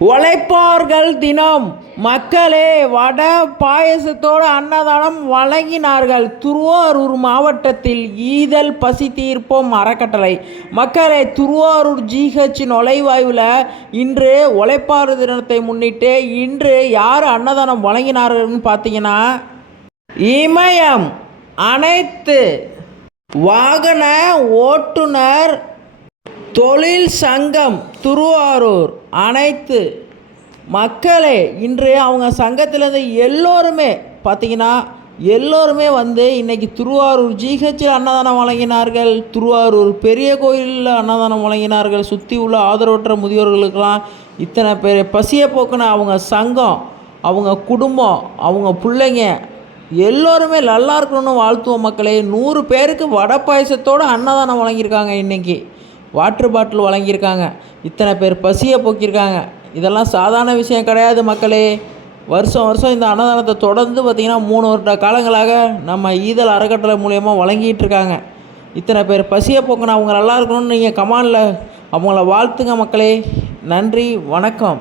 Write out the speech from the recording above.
உழைப்பார்கள் தினம். மக்களே, வட பாயசத்தோடு அன்னதானம் வழங்கினார்கள். திருவாரூர் மாவட்டத்தில் ஈதல் பசி தீர்ப்போம் அறக்கட்டளை. மக்களே, திருவாரூர் ஜிஹெச் நுழைவாயுவில் இன்று உழைப்பார் தினத்தை முன்னிட்டு இன்று யார் அன்னதானம் வழங்கினார்கள்னு பார்த்தீங்கன்னா, இமயம் அனைத்து வாகன ஓட்டுநர் தொழில் சங்கம் திருவாரூர் அனைத்து மக்களே, இன்று அவங்க சங்கத்திலேருந்து எல்லோருமே பார்த்தீங்கன்னா எல்லோருமே வந்து இன்றைக்கி திருவாரூர் ஜிஹெச்சில் அன்னதானம் வழங்கினார்கள். திருவாரூர் பெரிய கோயிலில் அன்னதானம் வழங்கினார்கள். சுற்றி உள்ள ஆதரவற்ற முதியோர்களுக்கெல்லாம் இத்தனை பேர் பசியை போக்குன அவங்க சங்கம், அவங்க குடும்பம், அவங்க பிள்ளைங்க எல்லோருமே நல்லா இருக்கணும்னு வாழ்த்துவோம். மக்களே, 100 பேருக்கு வடை பாயசத்தோடு அன்னதானம் வழங்கியிருக்காங்க. இன்றைக்கி வாட்டர் பாட்டில் வழங்கியிருக்காங்க. இத்தனை பேர் பசியை போக்கியிருக்காங்க. இதெல்லாம் சாதாரண விஷயம் கிடையாது மக்களே. வருஷம் இந்த அன்னதானத்தை தொடர்ந்து பார்த்திங்கன்னா 3 வருட காலங்களாக நம்ம ஈதல் அறக்கட்டளை மூலயமா வழங்கிட்டு இருக்காங்க. இத்தனை பேர் பசியை போக்கணும், அவங்க நல்லா இருக்கணும்னு நீங்கள் கமாண்டில் அவங்கள வாழ்த்துங்க மக்களே. நன்றி, வணக்கம்.